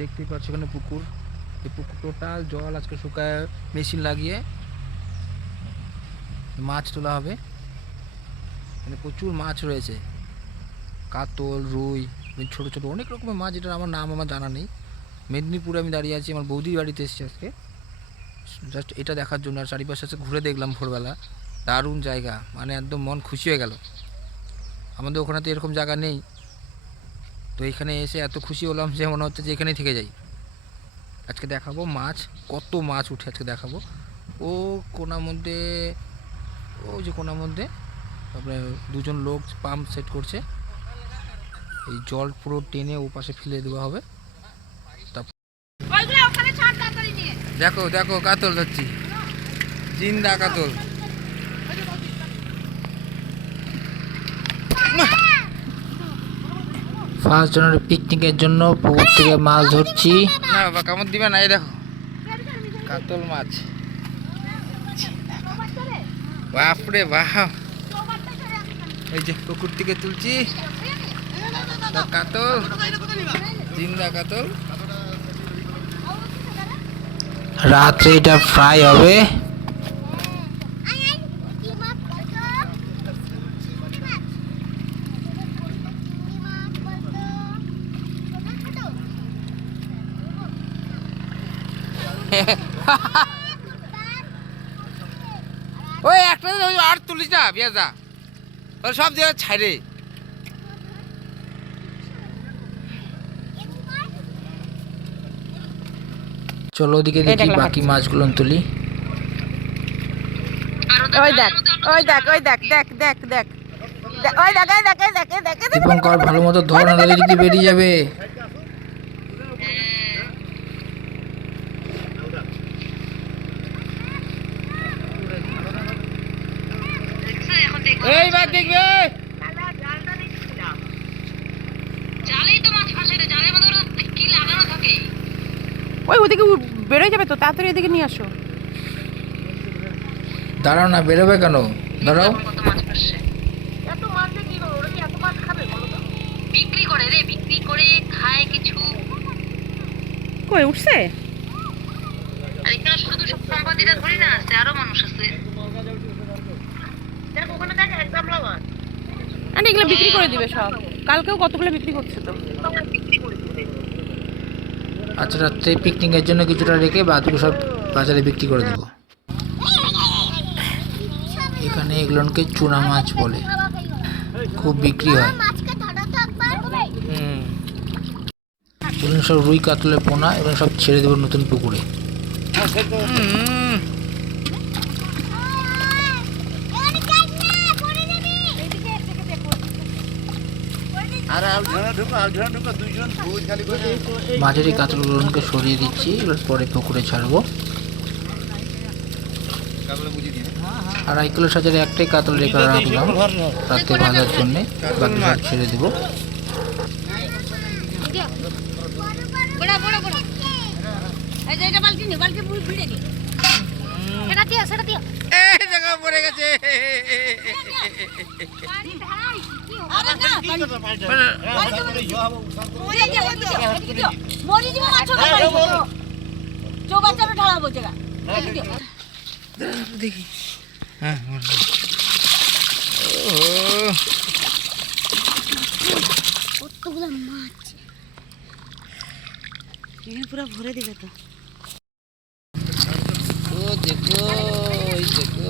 দেখতেই পাচ্ছ এখানে পুকুর, এই পুকুর টোটাল জল আজকে শুকায় মেশিন লাগিয়ে মাছ তোলা হবে। এখানে প্রচুর মাছ রয়েছে, কাতল, রুই, ছোটো ছোটো অনেক রকমের মাছ, যেটার আমার নাম আমার জানা নেই। মেদিনীপুরে আমি দাঁড়িয়ে আছি, আমার বৌদির বাড়িতে এসেছি আজকে জাস্ট এটা দেখার জন্য। আর চারিপাশে ঘুরে দেখলাম ভোরবেলা, দারুণ জায়গা, মানে একদম মন খুশি হয়ে গেল। আমাদের ওখানে তো এরকম জায়গা নেই, তো এখানে এসে এত খুশি হলাম যে মনে হচ্ছে যে এখানেই থেকে যাই। আজকে দেখাবো মাছ, কত মাছ উঠে আজকে দেখাবো। ও কোনার মধ্যে, ও যে কোনার মধ্যে তারপরে দুজন লোক পাম্প সেট করছে, এই জল পুরো টেনে ও পাশে ফেলে দেওয়া হবে। দেখো দেখো কাতল ধরছি, জিন্দা কাতল। ফার্স্ট জানুয়ারি পিকনিকের জন্য পুকুর থেকে মাছ ধরছি। না বাবা কামড় দিবে না, এই দেখো কাতল মাছ, বাপরে বাপ। এই যে পুকুর থেকে তুলছি কাতল, জিন্দা কাতল। রাত্রে এটা ফ্রাই হবে। ওই একটা আর তুলিস না পেঁয়াজা, সব জায়গায় ছাইরে। চলো ওদিকে দেখি বাকি মাছগুলো তুলি। ওই দেখ ওই দেখ ওই দেখ দেখ দেখ দেখ ওই দেখ ওই দেখ দেখ দেখ দীপঙ্কর ভালো মতো ধর না, তাহলে যদি বেরিয়ে যাবে। এইবার দেখবে ওই ওদিকে বেরোয় যাবে তো, তাড়াতাড়ি এদিকে নিয়ে আসো। দাঁড়াও না, বেরোবে কেন, দাঁড়াও। বিক্রি করে রে, বিক্রি করে খায় কিছু। কই উঠছে? আর এখানে শুধু সব সম্পাদিতা ধরি না, আছে আরো মানুষ আছে। দেখ ওখানে দেখ একদম লাগান, আরে এগুলো বিক্রি করে দিবে সব, কালকেও কতগুলো বিক্রি করছে তো। আচ্ছা রাত্রে পিকনিকের জন্য কিছুটা রেখে বাকিগুলো সব বাজারে বিক্রি করে দেবো। এখানে এগুলোকে চুনা মাছ বলে, খুব বিক্রি হয়। এগুলো সব রুই কাতলের পোনা, এবং সব ছেড়ে দেবো নতুন পুকুরে। মাঝারি কাতলগুলোকে সরিয়ে দিচ্ছি, এবার পরে পুকুরে ছাড়বো। 2.5 কিলো সাজারে একটাই কাতল রেখে রাখলাম রাতে ভাজার জন্যে, বাকি সব ছেড়ে দেবো। পড়ে গেছে, দেখি। হ্যাঁ কতগুলো মাছ এখানে পুরো ভরে দিবে তো। দেখো, এই দেখো।